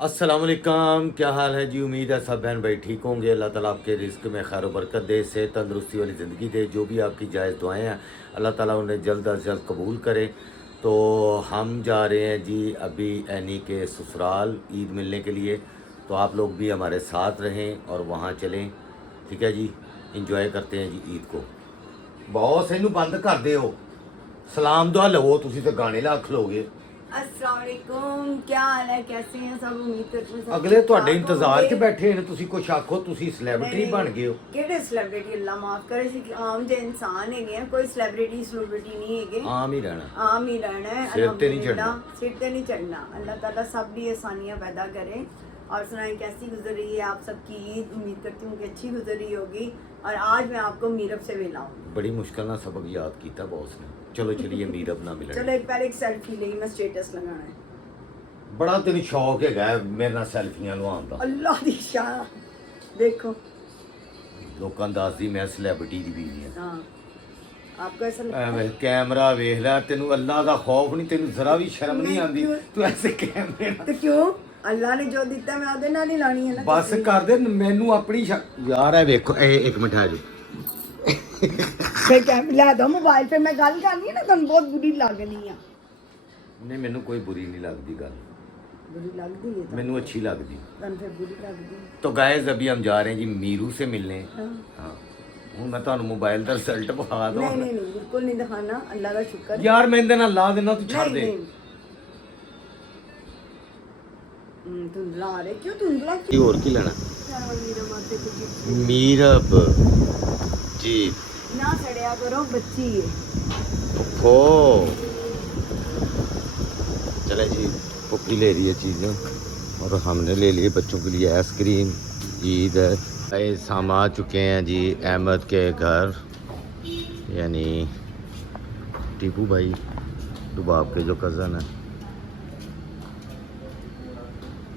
अस्सलाम वालेकुम, क्या हाल है जी। उम्मीद है सब बहन भाई ठीक होंगे। अल्लाह ताला आपके रिस्क में खैर बरकत दे, से तंदरुस्ती वाली ज़िंदगी दे। जो भी आपकी जायज़ दुआएं हैं अल्लाह ताला उन्हें जल्द अज जल्द कबूल करे। तो हम जा रहे हैं जी अभी एनी के ससुराल ईद मिलने के लिए। तो आप लोग भी हमारे साथ रहें और वहाँ चलें, ठीक है जी। इंजॉय करते हैं जी ईद को। बहुत इनू बंद कर दे हो। सलाम दुआ लवो, तुसी तो गाने ला खलोगे। अस्सलाम वालेकुम, क्या हाल है, कैसे हैं सब। उम्मीद करती हूँ सब अगले ठीक ਤੁਹਾਡੇ ठाक ਇੰਤਜ਼ਾਰ 'ਚ होंगे। ਬੈਠੇ ਨੇ, ਤੁਸੀਂ ਕੁਛ ਆਖੋ। ਤੁਸੀਂ ਸੈਲੀਬ੍ਰਿਟੀ नहीं, ਬਣ ਗਏ ਹੋ। ਕਿਹੜੇ ਸੈਲੀਬ੍ਰਿਟੀ, ਅੱਲਾ ਮਾਫ ਕਰੇ ਸੀ ਕਿ ਆਮ ਜਿਹੇ ਇਨਸਾਨ ਹੈਗੇ ਆ, ਕੋਈ ਸੈਲੀਬ੍ਰਿਟੀ ਨਹੀਂ ਹੈਗੇ। ਆਮ ਹੀ ਰਹਿਣਾ। ਆਮ ਹੀ रहना है। सिर ते नहीं अल्हम्दुलिल्लाह, चढ़ना। सिर पे नहीं चढ़ना। अल्लाह ताला सब भी आसानियाँ पैदा करे। और सुनाएं कैसी गुजर रही है आप सबकी ईद। उम्मीद करती हूँ कि अच्छी गुजर रही होगी। और आज मैं आपको मीरब से मिलाऊंगी। बड़ी मुश्किल ना सबक याद किया बॉस ने। चलो चलिए मीरब ना मिलने। चलो एक पहले एक सेल्फी ली, मैं स्टेटस लगाना है। बड़ा तेन शौक है मेरे नाल सेल्फियां लवाउण दा। अल्लाह दी शान देखो। लोकां नूं दसदी मैं सैलीब्रिटी दी बीवी हां। हाँ, आपको ऐसा लगता है? ਐਵੇਂ कैमरा वेख लै, तेनू अल्लाह दा खौफ नहीं, तेनू जरा भी शर्म नहीं नहीं, आंदी। क्यों? तू ऐसे कैमरे तो क्यों? अल्लाह ने जो दिता मैं ਉਹਦੇ ਨਾਲ ਹੀ ਲਾਣੀ ਹੈ ਨਾ। बस कर दे मैनू अपनी यार है वेखो। एक मिनट है जी। फिर कैम ला दो मोबाइल पे, मैं गल करनी है ना, तुम बहुत बुरी लगनी है। नहीं मैनू कोई बुरी नहीं लगती गल, बुरी लगती है मैनू अच्छी लगती। तुम फिर बुरी लगती है। तो गाइस अभी हम जा रहे हैं जी मीरू से मिलने। हाँ। हाँ हूँ मैं ਤੁਹਾਨੂੰ मोबाइल का रिजल्ट बखा दूँ। नहीं नहीं नहीं, बिल्कुल नहीं दिखाना। अल्लाह का शुक्र। यार मैं ਇਹਦੇ ਨਾਲ ਲਾ ਦੇਣਾ, तू छड़ नहीं दे। नहीं, धुंधला आ रहे क्यों? धुंधला ਕੀ ਹੋਰ ਕੀ ਲੈਣਾ? मेरे माथे पे गिफ्ट मीरब जी ना सड़िया करो, बच्ची है। खो चले जी। पुप्पी ले रही है चीज़ें और हमने ले लिए बच्चों के लिए आइसक्रीम। ईद है। गाइस हम आ चुके हैं जी अहमद के घर, यानी टीपू भाई दुबाब के जो कज़न है।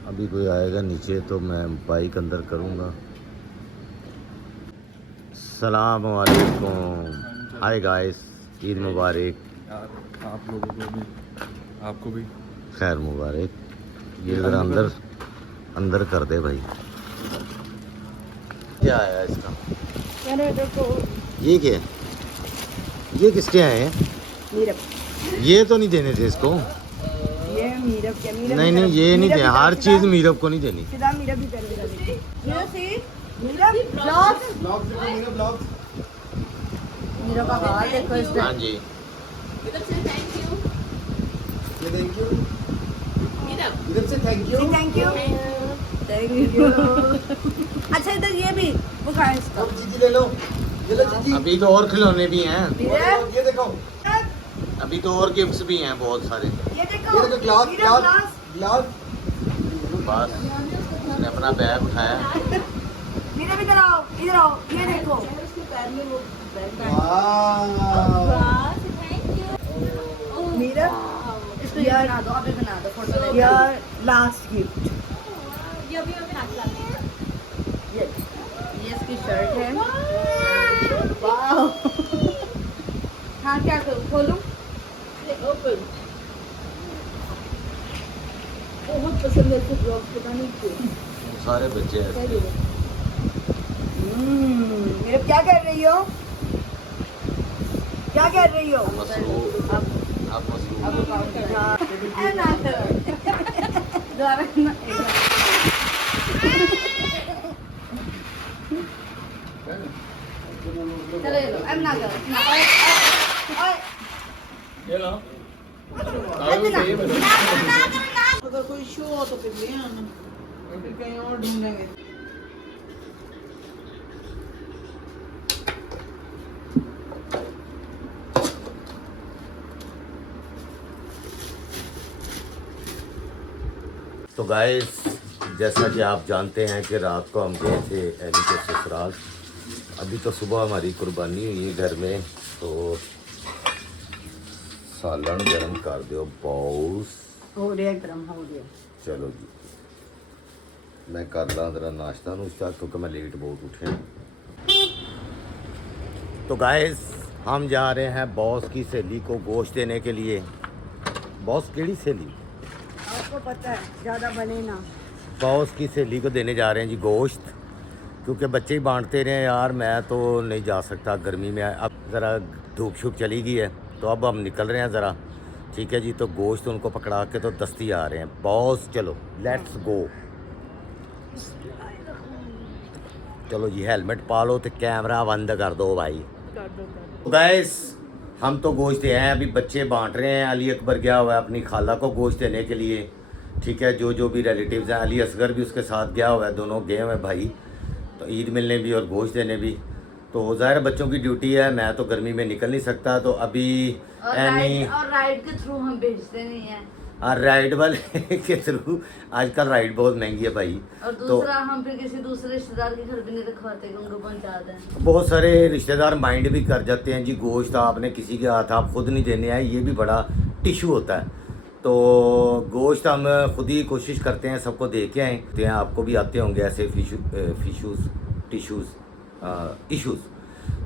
अभी कोई आएगा नीचे तो मैं बाइक अंदर करूँगा। सलाम वालेकुम, हाय गाइस, ईद मुबारक। आप लोगों को भी, आपको भी खैर मुबारक। ये ज़रा अंदर अंदर कर दे भाई। क्या आया इसका? अरे देखो ये क्या है? ये किसके आए हैं? मीरब, ये तो नहीं देने थे इसको। ये मीरब क्या? मीरब नहीं नहीं ये नहीं दे, हर चीज़ मीरब को नहीं देनी। सीधा मीरब भी कर देगा। मीरब से मीरब ब्लॉग मीरब का हाल देखो इस हाँ जी थैंक यू थैंक यू। अच्छा इधर ये भी वो खाए इसका। ले लो जीजी। अभी तो और खिलौने भी हैं। मीरब ये देखो, अभी तो और गिफ्ट्स भी हैं बहुत सारे। ये देखो ये देखो ग्लास मीरब ग्लास ग्लास। बस मैंने अपना बैग उठाया। मीरब इधर आओ, इधर आओ, ये देखो। वाह, मीरब इसको ये बना दो, अभी बना दो फोटो। यार लास्ट गिफ्ट ये इसकी शर्ट है। वाह। हाँ क्या करूँ, खोलूं? ओपन। बहुत पसंद है इसको ब्लॉग, पता नहीं क्यों। सारे बच्चे ऐसे। मेरे क्या कर रही हो? क्या कर रही हो? मसरूफ, आप मसरूफ। हाँ। दोबारा चलो ये लो, अब ना करो, ना ओए ये लो। अगर कोई शो हो तो फिर ले आना, फिर कहीं और ढूंढेंगे। तो गाइस जैसा कि आप जानते हैं कि रात को हम गए थे एनी के ससुराल। अभी तो सुबह हमारी कुर्बानी हुई है घर में। तो सालन गर्म कर दो बॉस। हो गया गरम, हो गया। चलो जी मैं कर ला जरा नाश्ता नुश्ता क्योंकि मैं लेट बहुत उठे। तो गाइस हम जा रहे हैं बॉस की सहेली को गोश्त देने के लिए। बॉस केड़ी सहेली? आपको पता है ज्यादा बने ना। बॉस की सहेली को देने जा रहे हैं जी गोश्त, क्योंकि बच्चे ही बांटते रहे यार, मैं तो नहीं जा सकता गर्मी में। अब ज़रा धूप शूप चली गई है तो अब हम निकल रहे हैं ज़रा, ठीक है जी। तो गोश्त उनको पकड़ा के तो दस्ती आ रहे हैं। बॉस चलो लेट्स गो। चलो जी हेलमेट पा लो तो कैमरा बंद कर दो भाई। गैस हम तो गोश्त दे हैं, अभी बच्चे बांट रहे हैं। अली अकबर गया हुआ है अपनी खाला को गोश्त देने के लिए, ठीक है। जो भी रिलेटिव्स हैं, अली असगर भी उसके साथ गया हुआ है, दोनों गए हुए हैं भाई, तो ईद मिलने भी और गोश्त देने भी। तो ज़ाहिर बच्चों की ड्यूटी है, मैं तो गर्मी में निकल नहीं सकता। तो अभी एनी और राइड के थ्रू हम भेजते नहीं हैं, राइड वाले के थ्रू, आजकल राइड बहुत महंगी है भाई। और दूसरा हम फिर किसी दूसरे रिश्तेदार के घर भी नहीं रखवाते कि उनको पहुंचा दें। बहुत सारे रिश्तेदार माइंड भी कर जाते हैं जी, गोश्त आपने किसी के हाथ आप खुद नहीं देने आए, ये भी बड़ा टिशू होता है। तो गोश्त हम खुद ही कोशिश करते हैं सबको दे के आए। तो यहाँ आपको भी आते होंगे ऐसे इशूज़।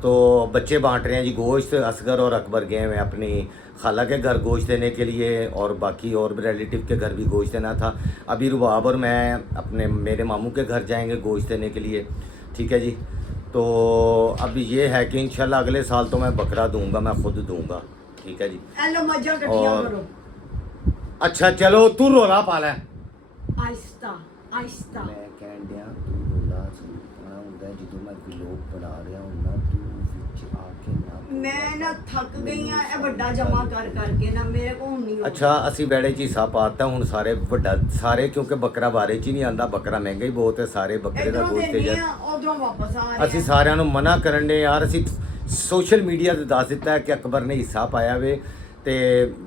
तो बच्चे बांट रहे हैं जी गोश्त। असगर और अकबर गए हैं अपनी खाला के घर गोश्त देने के लिए, और बाकी और भी रिलेटिव के घर भी गोश्त देना था। अभी रुबाब और मैं मेरे मामू के घर जाएंगे गोश्त देने के लिए, ठीक है जी। तो अब ये है कि इंशाल्लाह अगले साल तो मैं बकरा दूंगा, मैं खुद दूंगा, ठीक है जी। हेलो मजा कटिया और- करो अच्छा चलो तू रोला पा लै। आहिस्ता आहिस्ता। मैं कहन दिया तू रोला पाना ਹੁੰਦਾ ਜਦੋਂ मैं ਵਲੌਗ ਬਣਾ ਰਿਹਾ ਹੁੰਦਾ ਤੂੰ ਵਿੱਚ ਆ ਕੇ ਨਾ मैं ना थक गई हाँ ये बड़ा जमा कर करके ना मेरे को नहीं होता। अच्छा ਅਸੀਂ ਬੈੜੇ ਚ ਹਿੱਸਾ ਪਾਤਾ ਹੁਣ ਸਾਰੇ ਵੱਡਾ ਸਾਰੇ, ਕਿਉਂਕਿ ਬੱਕਰਾ ਬਾਰੇ ਚ ਹੀ ਨਹੀਂ ਆਂਦਾ, ਬੱਕਰਾ ਮਹਿੰਗਾ ਹੀ ਬਹੁਤ ਹੈ, ਸਾਰੇ ਬੱਕਰੇ ਦਾ इधरों ਗੋਸ਼ਤ देनी ਹੈ। है उधरों वापस आ रहे ਅਸੀਂ हैं। ਸਾਰਿਆਂ ਨੂੰ ਮਨਾ ਕਰਨ ਦੇ ਯਾਰ, ਅਸੀਂ ਸੋਸ਼ਲ ਮੀਡੀਆ ਤੇ ਦੱਸ ਦਿੱਤਾ ਹੈ ਕਿ ਅਕਬਰ ਨੇ ਹਿੱਸਾ ਪਾਇਆ ਵੇ ਤੇ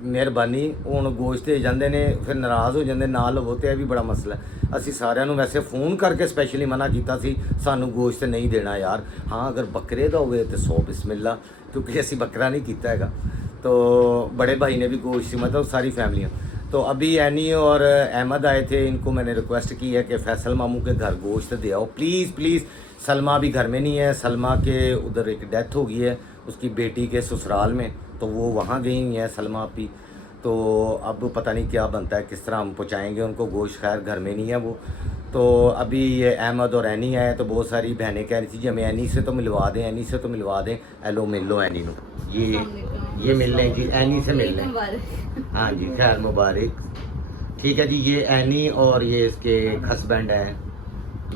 ਮਿਹਰਬਾਨੀ। ਹੁਣ ਗੋਸ਼ਤ ਦੇ ਜਾਂਦੇ ਨੇ ਫਿਰ ਨਾਰਾਜ਼ ਹੋ ਜਾਂਦੇ, ਨਾ ਲਵੋ ਤੇ ਇਹ ਵੀ ਬੜਾ ਮਸਲਾ ਹੈ। ਅਸੀਂ ਸਾਰਿਆਂ ਨੂੰ ਵੈਸੇ ਫੋਨ ਕਰਕੇ ਸਪੈਸ਼ਲੀ ਮਨਾ ਕੀਤਾ ਸੀ ਸਾਨੂੰ ਗੋਸ਼ਤ ਨਹੀਂ ਦੇਣਾ यार। हाँ अगर बकरे का होवे तो 100 बिस्मिल्ला, क्योंकि असी बकरा नहीं किया हैगा। तो बड़े भाई ने भी गोश्त, मतलब सारी फैमिलियाँ। तो अभी एनी और अहमद आए थे, इनको मैंने रिक्वेस्ट की है कि फैसल मामू के घर गोश्त दे आओ प्लीज़ प्लीज़। सलमा अभी घर में नहीं है, सलमा के उधर एक डेथ हो गई है उसकी बेटी के ससुराल में, तो वो वहाँ गई हुई है सलमा अपी। तो अब पता नहीं क्या बनता है, किस तरह हम पहुँचाएँगे उनको गोश्त, खैर घर में नहीं है वो। तो अभी ये अहमद और एनी आए, तो बहुत सारी बहनें कह रही थी जी हमें एनी से तो मिलवा दें, एनी से तो मिलवा दें। एलो मिल लो एनी नो, ये मिल लें जी, एनी से मिल लें। हाँ जी खैर मुबारक, ठीक है जी। ये एनी और ये इसके हस्बैंड हैं,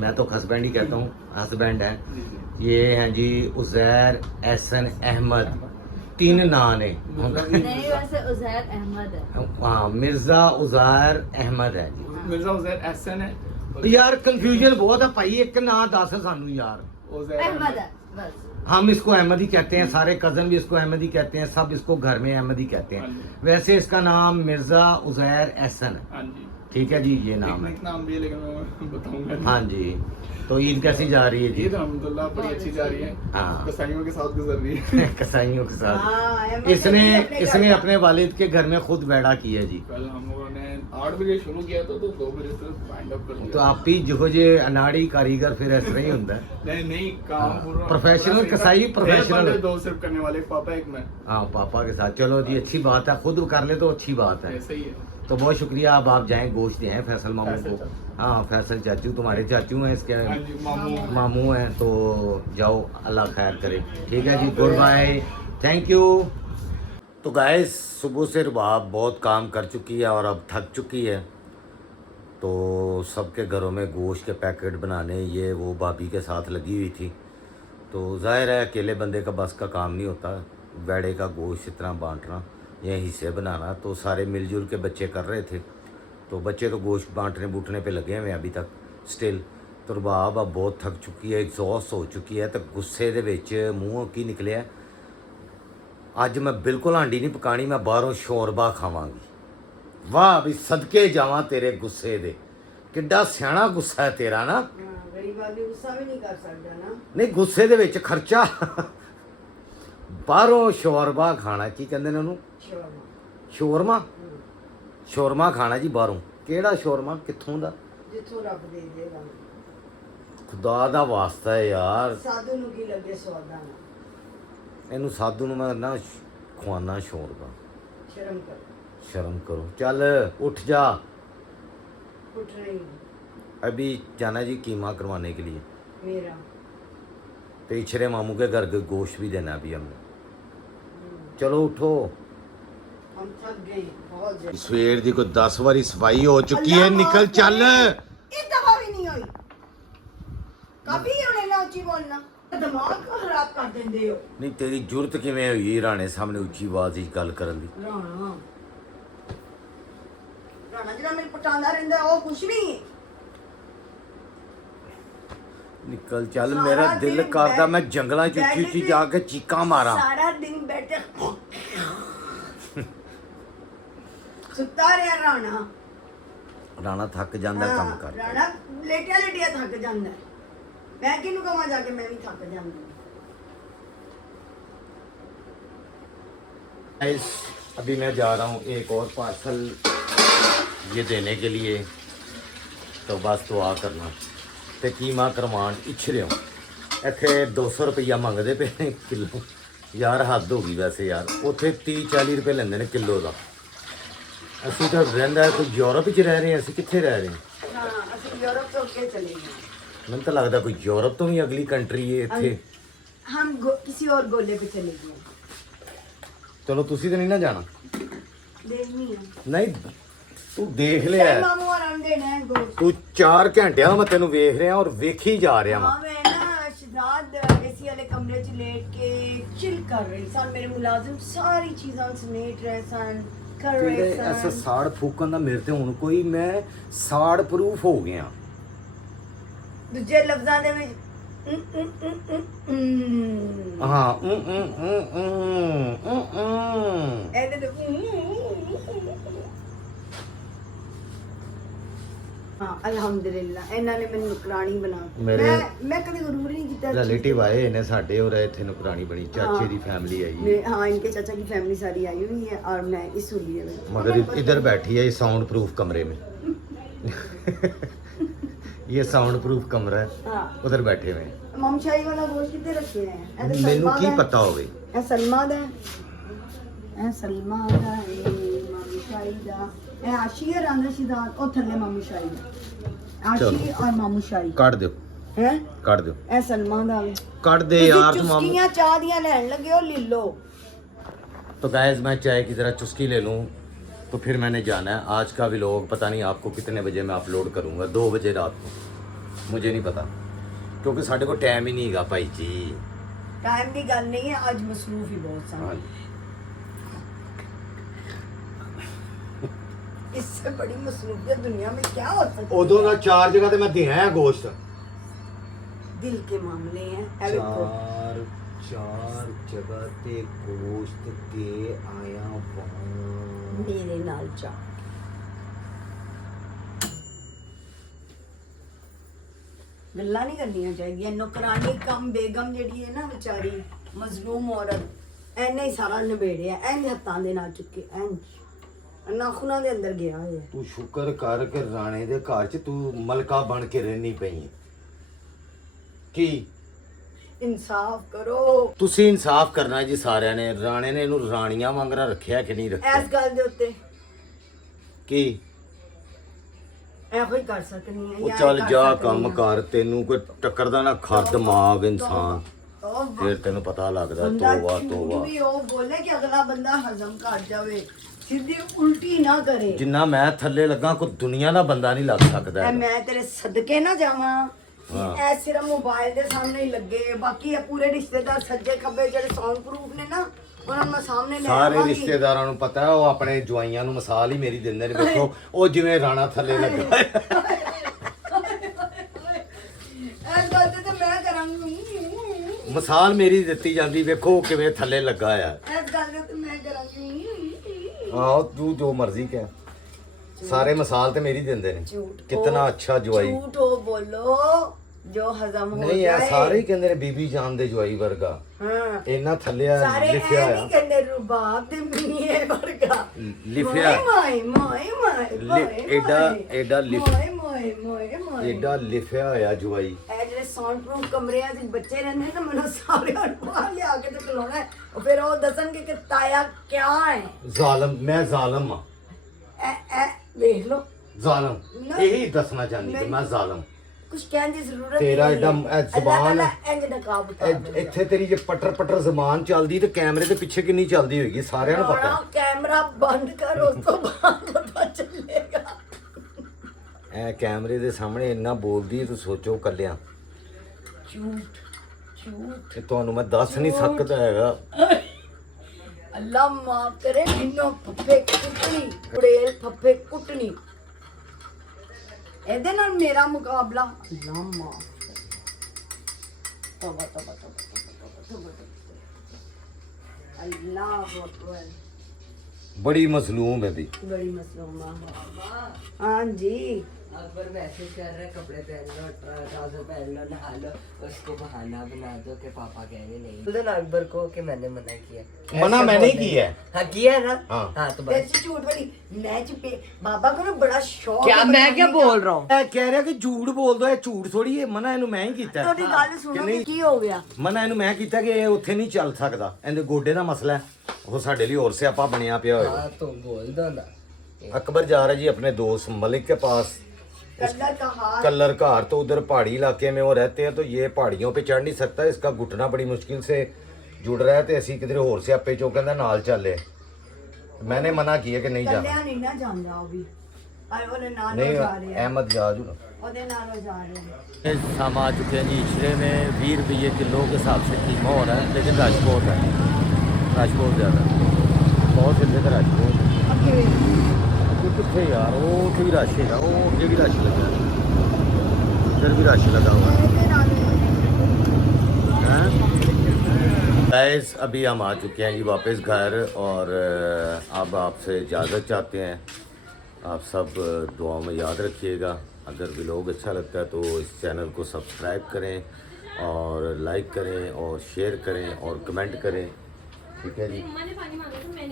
मैं तो हस्बैंड ही कहता हूँ, हस्बैंड हैं। ये हैं जी उज़ैर एहसन अहमद, 3 नाम है। नहीं वैसे उज़ैर अहमद है। हाँ मिर्ज़ा उज़ैर अहमद है जी। मिर्जा उज़ैर एहसन है यार कंफ्यूजन बहुत है भाई, एक ना दस सानू यार। उज़ैर अहमद है बस। हम इसको अहमद ही कहते हैं, सारे कज़न भी इसको अहमद ही कहते हैं, सब इसको घर में अहमद ही कहते हैं। वैसे इसका नाम मिर्ज़ा उज़ैर एहसन है, हाँ जी। ठीक है जी, ये नाम है। एक नाम भी है लेकिन मैं बताऊंगा नहीं। हाँ जी। तो ईद कैसी जा रही है जी? ईद अल्हम्दुलिल्लाह बड़ी अच्छी जा रही है, हाँ कसाईयों के साथ गुजर रही है। कसाईयों के साथ। हाँ, अहमद इसने ने भी इसने घर अपने वालिद के घर में खुद बैठा किया जी। कल हम लोगों ने 8 बजे शुरू किया था तो 2 बजे से वाइंड अप कर तो दिया। आप ही जो जे अनाड़ी कारीगर फिर ऐसा ही होता है। नहीं नहीं काम हाँ, पूरा प्रोफेशनल पूरा कसाई, एक प्रोफेशनल। बंदे 2 सिर्फ करने वाले, एक पापा एक मैं, हाँ पापा के साथ, चलो जी अच्छी बात है, खुद कर ले तो अच्छी बात है। ऐसे ही है। तो बहुत शुक्रिया। अब आप जाएं गोश्त दें फैसल मामू फैसल को। चाचू। हाँ फैसल चाचू तुम्हारे चाचू हैं इसके, हाँ जी मामू। मामू हैं। तो जाओ अल्लाह खैर करे, ठीक है जी, गुड बाय, थैंक यू। तो गाइस सुबह से रुबाब बहुत काम कर चुकी है और अब थक चुकी है। तो सबके घरों में गोश्त के पैकेट बनाने ये वो भाभी के साथ लगी हुई थी। तो जाहिर है अकेले बंदे का बस का काम नहीं होता, बेड़े का गोश्त इतना बांटना, ये हिस्से बनाना। तो सारे मिलजुल के बच्चे कर रहे थे, तो बच्चे तो गोश्त बांटने बूटने पे लगे हुए अभी तक स्टिल। तो रुबाब अब बहुत थक चुकी है, एग्जॉस्ट हो चुकी है। तो गुस्से दे विच मूँहों की निकलिया अज मैं बिल्कुल हांडी नहीं पकानी, मैं बाहरों शोरबा खावांगी। वाह भी सदके जावां तेरे गुस्से दे, किड्डा सियाणा गुस्सा है तेरा ना। हाँ, गरीब आदमी गुस्सा भी नहीं कर सकता ना। नहीं गुस्से दे विच खर्चा बाहरों शोरबा खाना, की कहंदे ने ओनू? Shawarma shawarma. शोरमा खाना जी बाहरों। केड़ा शोरमा, कित्थों दा? जिथों रब दे देगा। खुदा दा वास्ता है यार, साधु ਨੂੰ ਕੀ ਲੱਗੇ ਸਵਾਦਾਂ ਨਾਲ। ਇਹਨੂੰ ਸਾਧੂ ਨੂੰ ਮੈਂ ਨਾ ਖਵਾਨਾ ਸ਼ੋਰਬਾ। ਸ਼ਰਮ ਕਰ। शर्म करो, चल उठ जा। ਉੱਠ ਰਹੀ अभी जाना जी कीमा करवाने के लिए, मेरा तो इछरे मामू के घर के गोश्त भी देना अभी हमने। चलो उठो, हम थक गए बहुत ज्यादा। सवेर दी कोई 10 बारी सफाई हो चुकी है, अल्लाह निकल माफ चल। करे। एक दफा भी नहीं हुई, कभी उन्हें ना उच्ची बोलना, दिमाग को खराब कर देंदे हो। नहीं तेरी जुरत किवें होई राणे सामने उच्ची आवाज च गल करन दी? राणा राणा जिहड़ा मेरे पटांदा रहिंदा वो कुछ नहीं। निकल चल, सारा मेरा दिल दिन करदा बैठ- मैं जंगलां च उच्ची बैठ उच्ची के जाके चीकां मारा। सारा दिन बैठे सुता रहा राणा। राणा थक जांदा काम हाँ, कर। राणा लेटिया लेटिया थक जांदा है। मैं किहनू कहां जाके मैं भी थक जांदी। गाइस अभी मैं जा रहा हूँ एक और पार्सल ये देने के लिए, तो बस दुआ करना। ते कीमा करवान इछरे हो इत्थे 200 रुपया मंगते पे ने किलो। यार हद हो गई वैसे यार, उत्थे 30-40 रुपए लेंदे ने किलो का। ਅਸੀਂ ਤਾਂ ਰਹਿੰਦਾ ਕੋਈ ਯੂਰਪ ਵਿੱਚ ਰਹਿ ਰਹੇ ਹਾਂ, ਅਸੀਂ ਕਿੱਥੇ ਰਹਿ ਰਹੇ ਹਾਂ? हाँ असं यूरोप तो के चले गए। ਮੈਨੂੰ ਤਾਂ ਲੱਗਦਾ ਕੋਈ ਯੂਰਪ ਤੋਂ ਵੀ ਅਗਲੀ ਕੰਟਰੀ ਹੈ ਇੱਥੇ। हम किसी और गोले पे चले गए। ਚਲੋ ਤੁਸੀਂ ਤਾਂ ਨਹੀਂ ਨਾ ਜਾਣਾ? देखनी है ਨਹੀਂ ਤੂੰ ਦੇਖ ਲਿਆ ਹੈ। मामू और हम देना है गोश्त। ਤੂੰ 4 ਘੰਟਿਆਂ ਦਾ ਮੈਂ ਤੈਨੂੰ ਵੇਖ ਰਿਹਾ ਔਰ ਵੇਖੀ ਜਾ ਰਿਹਾ हाँ ਵਾਂ। मैं ना शहजाद एसी वाले कमरे च लेट के चिल कर रही सन। मेरे मुलाजिम सारी चीज़ां समेट रहे सन, कर ਤੇਰੇ रहे ਐਸਾ सन। ਸਾੜ ਫੂਕਣ ਦਾ ਮੇਰੇ ਤੇ ਹੁਣ ਕੋਈ ਮੈਂ ਸਾੜ ਪ੍ਰੂਫ ਹੋ ਗਿਆ। दूजे लफ्ज़ां दे विच ਹਾਂ ਇਹਦੇ ਤੇ ਹਾਂ ਅਲਹਮਦੁਲਿਲਾ ਇਹਨਾਂ ਨੇ ਮੈਨੂੰ ਨੁਕਰਾਨੀ ਬਣਾ ਮੇਰੇ- मैं कभी गुरूर नहीं किया। ਰਿਲੇਟਿਵ ਆਏ ਨੇ ਸਾਡੇ ਔਰ ਇੱਥੇ ਨੁਕਰਾਨੀ ਬਣੀ, ਚਾਚੇ ਦੀ ਫੈमिली आई है। हाँ इनके चाचा की फैमिली सारी आई हुई है और मैं इस हुलिये में। मगर इधर बैठी है ये साउंड प्रूफ कमरे में। ये साउंड प्रूफ कमरा है, हाँ उधर बैठे हुए हैं। ममशाई वाला गोश्त कितने रखे हैं? ਇਹ ਤਾਂ ਮੈਨੂੰ सलमा ਕੀ ਦਾ ਪਤਾ ਹੋਵੇ। ਇਹ ਸਲਮਾ ਦਾ ਇਹ ਸਲਮਾ ਦਾ ਇਹ ਮਮਸ਼ਾਈ ਦਾ ਇਹ ਆਸ਼ੀਰ ਰੰਗਸ਼ੀਦਾਰ ਉਹ ਥੱਲੇ ਮਮਸ਼ਾਈ ਦਾ ਆਸ਼ੀ ਔਰ ਮਮਸ਼ਾਈ ਕੱਢ ਦਿਓ, ਹੈ ਕੱਢ ਦਿਓ, ਇਹ ਸਲਮਾ ਦਾ ਵੇ। ਕੱਢ ਦੇ ਤੁਸੀਂ यार तुम। ਚੁਸਕੀਆਂ ਚਾਹ ਦੀਆਂ ਲੈਣ ਲੱਗੇ ਹੋ ਲੈ ਲਓ। तो गाइस मैं चाय की ज़रा चुस्की ले लूँ तो फिर मैंने जाना है। आज का व्लॉग पता नहीं आपको कितने बजे मैं अपलोड करूँगा, 2 बजे रात को, मुझे नहीं पता क्योंकि साढ़े को टाइम ही नहीं है भाई जी। टाइम की गल नहीं है, आज मसरूफ ही बहुत हाँ सन। इससे बड़ी मसरूफियत दुनिया में क्या हो सकती है? उदों का 4 जगह ते मैं दिया है गोश्त। दिल के मामले हैं। ए देखो, 4 जगह ते गोश्त दे आया वां। मेरे नाल चा गल्लां नहीं करनियां चाहिए। नौकरानी कम बेगम जेड़ी है ना बेचारी मजलूम औरत एने ही सारा निबेड़िया एंज हत्थां दे नाल चुके एंज नाखूनां दे अंदर गया है। तू शुक्र कर के राणे दे घर च तू मलका बन के रहनी पई है। की इंसाफ करो। ਤੁਸੀਂ ਇਨਸਾਫ ਕਰਨਾ ਜੀ ਸਾਰਿਆਂ ਨੇ। ਰਾਣੇ ਨੇ ਇਹਨੂੰ ਰਾਣੀਆਂ ਵਾਂਗਰਾ ਰੱਖਿਆ ਕਿ ਨਹੀਂ ਰੱਖਿਆ? इस गल दे उत्ते ਕੀ ਇਹੋ ਹੀ ਕਰ ਸਕਨੀ ਹੈ। ਉਹ ਚੱਲ ਜਾ ਕੰਮ ਕਰ, ਤੈਨੂੰ ਕੋਈ ਟੱਕਰਦਾ ਨਾ ਖਰ ਦਿਮਾਗ ਇਨਸਾਨ, ਫਿਰ ਤੈਨੂੰ ਪਤਾ ਲੱਗਦਾ। ਤੋਬਾ ਤੋਬਾ। ਵੀ ਉਹ ਬੋਲੇ ਕਿ ਅਗਲਾ ਬੰਦਾ ਹਜ਼ਮ ਕਰ ਜਾਵੇ, ਸਿੱਧੀ ਉਲਟੀ ਨਾ ਕਰੇ। ਜਿੰਨਾ ਮੈਂ ਥੱਲੇ ਲੱਗਾ ਕੋਈ ਦੁਨੀਆ ਦਾ ਬੰਦਾ ਨਹੀਂ ਲੱਗ ਸਕਦਾ ਐ ਹੈਗਾ। ਮੈਂ ਤੇਰੇ ਸਦਕੇ ਨਾ ਜਾਵਾਂ। ਹਾਂ। ਐ ਸਿਰਫ ਮੋਬਾਈਲ ਦੇ ਸਾਹਮਣੇ ਹੀ ਲੱਗੇ, ਬਾਕੀ ਇਹ ਪੂਰੇ ਰਿਸ਼ਤੇਦਾਰ ਸੱਜੇ ਖੱਬੇ ਜਿਹੜੇ ਸਾਊਂਡ ਪ੍ਰੂਫ ਨੇ ਨਾ ਉਹਨਾਂ ਨੂੰ ਮੈਂ ਸਾਹਮਣੇ ਲੈ ਸਾਰੇ ਆਵਾਂਗੀ। ਰਿਸ਼ਤੇਦਾਰਾਂ ਨੂੰ ਪਤਾ ਹੈ, ਉਹ ਆਪਣੇ ਜਵਾਈਆਂ ਨੂੰ ਮਿਸਾਲ ਹੀ ਮੇਰੀ ਦਿੰਦੇ ਨੇ। ਵੇਖੋ ਉਹ ਜਿਵੇਂ ਰਾਣਾ ਥੱਲੇ ਲੱਗਾ। ਐਸ ਗੱਲ ਤੇ ਤਾਂ ਮੈਂ ਕਰਾਂਗੀ। ਮਿਸਾਲ ਮੇਰੀ ਦਿੱਤੀ ਜਾਂਦੀ, ਵੇਖੋ ਕਿਵੇਂ ਥੱਲੇ ਲੱਗਾ ਆ। ਐਸ ਗੱਲ ਤੇ ਮੈਂ ਕਰਾਂਗੀ। ਆਓ ਤੂੰ ਜੋ ਮਰਜ਼ੀ ਕਹਿ, ਸਾਰੇ ਮਿਸਾਲ ਤੇ ਮੇਰੀ ਦਿੰਦੇ ਨੇ। ਝੂਠ ਕਿਤਨਾ ਅੱਛਾ ਜਵਾਈ। ਝੂਠ ਹੋ ਬੋਲੋ ਜੋ ਹਜ਼ਮ ਹੋ ਨਹੀਂ ਜਾਏ। ਇਹ ਸਾਰੇ ਹੀ ਕਹਿੰਦੇ ਨੇ ਬੀਬੀ ਜਾਨ ਦੇ ਜਵਾਈ ਵਰਗਾ। ਹਾਂ ਇੰਨਾ ਥੱਲੇ ਸਾਰੇ ਲਿਖਿਆ ਇਹ ਆ। ਨਹੀਂ ਕਹਿੰਦੇ ਰੁਬਾਬ ਦੇ ਮੀਏ ਵਰਗਾ ਲਿਖਿਆ ਮੋਏ ਮੋਏ ਮੋਏ ਐਡਾ ਮੋਏ ਮੋਏ ਮੋਏ ਮੋਏ ਐਡਾ ਲਿਖਿਆ ਹੋਇਆ ਜਵਾਈ। ਇਹ ਜਿਹੜੇ ਸਾਊਂਡ ਪ੍ਰੂਫ ਕਮਰਿਆਂ 'ਚ ਬੱਚੇ ਰਹਿੰਦੇ ਨਾ, ਮੈਨੂੰ ਸਾਰਿਆਂ ਨੂੰ ਬਾਹਰ ਲਿਆ ਕੇ ਤੇ ਖਿਲਾਉਣਾ ਹੈ। ਉਹ ਫਿਰ ਉਹ ਦੱਸਣਗੇ ਕਿ ਤਾਇਆ ਕਿਆ ਹੈ। ਜ਼ਾਲਮ, ਮੈਂ ਜ਼ਾਲਮ ਆ। ਇਹ ਵੇਖ ਲਓ ਜ਼ਾਲਮ ਨਾ। ਇਹੀ ਦੱਸਣਾ ਚਾਹੁੰਦੀ ਕਿ ਮੈਂ ਜ਼ਾਲਮ ਕੁਝ ਕਹਿਣ ਦੀ ਜ਼ਰੂਰਤ ਤੇਰਾ ਨਹੀਂ ਹੈ। ਇੱਕਦਮ ਇਹ ਜ਼ੁਬਾਨ ਅੱਲਾਹ ਤਾਲਾ ਇੰਜ ਨਕਾਬ ਉਤਾਰ ਇੱਥੇ ਤੇਰੀ ਜੇ ਪਟਰ ਜ਼ਬਾਨ ਚੱਲਦੀ ਤੇ ਕੈਮਰੇ ਦੇ ਪਿੱਛੇ ਕਿੰਨੀ ਚੱਲਦੀ ਹੋਏਗੀ ਸਾਰਿਆਂ ਨੂੰ ਪਤਾ ਕੈਮਰਾ ਬੰਦ ਕਰ ਉਸ ਤੋਂ ਬਾਅਦ ਪਤਾ ਚੱਲੇਗਾ। ਐ ਕੈਮਰੇ ਦੇ ਸਾਹਮਣੇ ਇੰਨਾ ਬੋਲਦੀ ਹੈ, ਤੂੰ ਸੋਚੋ ਕੱਲਿਆਂ ਝੂਠ ਝੂਠ ਤੇ ਤੁਹਾਨੂੰ ਮੈਂ ਦੱਸ ਨਹੀਂ ਸਕਦਾ ਹੈਗਾ। ਅੱਲਾ ਮਾਫ ਕਰੇ ਜਿੰਨੋਂ ਫੱਫੇ ਕੁੱਟਣੀ ਕੁੜੇਲ ਫੱਫੇ ਕੁੱਟਣੀ ਇਹਦੇ ਨਾਲ ਮੇਰਾ ਮੁਕਾਬਲਾ ਅੱਲਾ ਮਾਫ ਤੌਬਾ ਤੌਬਾ ਤੌਬਾ ਅੱਲਾਹੁ ਅਕਬਰ ਬੜੀ ਮਜ਼ਲੂਮ ਹੈ ਵੀ बड़ी मसलूमा हाँ जी अकबर मैसेज कर रहे कपड़े पहन लो ट्राउजर पहन लो नहा लो उसको बहाना बना दो कि पापा कह रहे नहीं बोल देना अकबर को कि मैंने मना किया मना मैंने ही किया है। हाँ किया है ना हाँ। हाँ तो तेरे बस से झूठ वाली मैं पे बाबा को ना बड़ा शौक क्या है मैं क्या बताने का। बोल रहा हूँ ਇਹ ਕਹਿ ਰਿਹਾ ਕਿ ਝੂਠ ਬੋਲ ਦੋ, ਇਹ ਝੂਠ ਥੋੜੀ ਹੈ। ਮਨਾ ਇਹਨੂੰ ਮੈਂ ਹੀ ਕੀਤਾ ਹੈ। ਤੁਹਾਡੀ ਗੱਲ ਸੁਣੋ ਨਹੀਂ। ਕੀ ਹੋ ਗਿਆ ਮਨਾ ਇਹਨੂੰ ਮੈਂ ਕੀਤਾ ਕਿ ਇਹ ਉੱਥੇ ਨਹੀਂ ਚੱਲ ਸਕਦਾ, ਇਹਦੇ ਗੋਡੇ ਦਾ ਮਸਲਾ ਹੈ, ਉਹ ਸਾਡੇ ਲਈ ਹੋਰ ਸਿਆਪਾ ਬਣਿਆ ਪਿਆ ਹੋਏਗਾ। हाँ तो बोल दो ना अकबर जा रहा जी अपने दोस्त मलिक के पास। कलर का हाथ कल्लर घार तो उधर पहाड़ी इलाके में वो रहते हैं, तो ये पहाड़ियों पे चढ़ नहीं सकता, इसका घुटना बड़ी मुश्किल से जुड़ रहा है, तो ऐसी किधर होर से आपे चो कहता नाल चले। मैंने मना किया कि नहीं जाना। ਕੱਲਿਆ ਨਹੀਂ ਨਾ ਜਾਂਦਾ ਉਹ ਵੀ ਆਏ ਉਹਦੇ ਨਾਲ नहीं ਜਾ ਰਹੇ ਆ अहमद जाजू ना ਉਹਦੇ ਨਾਲ ਜਾ ਰਹੇ ਆ हम आ चुके हैं जी इशरे में। 20 रुपये किलो के हिसाब से कीमा हो रहा है, लेकिन रश बहुत है, रश बहुत ज़्यादा है, बहुत जल्दी का रश बहुत है। ਅੱਗੇ ਵੀ कितने यार वो उत्थे भी रश है, वो अगे भी रश लगा है, इधर भी रश लगा हुआ है। ਇਹਦੇ ਨਾਲ गाइस अभी हम आ चुके हैं जी वापस घर, और अब आपसे इजाज़त चाहते हैं। आप सब दुआ में याद रखिएगा। अगर व्लॉग अच्छा लगता है तो इस चैनल को सब्सक्राइब करें और लाइक करें और शेयर करें और कमेंट करें, ठीक है जी।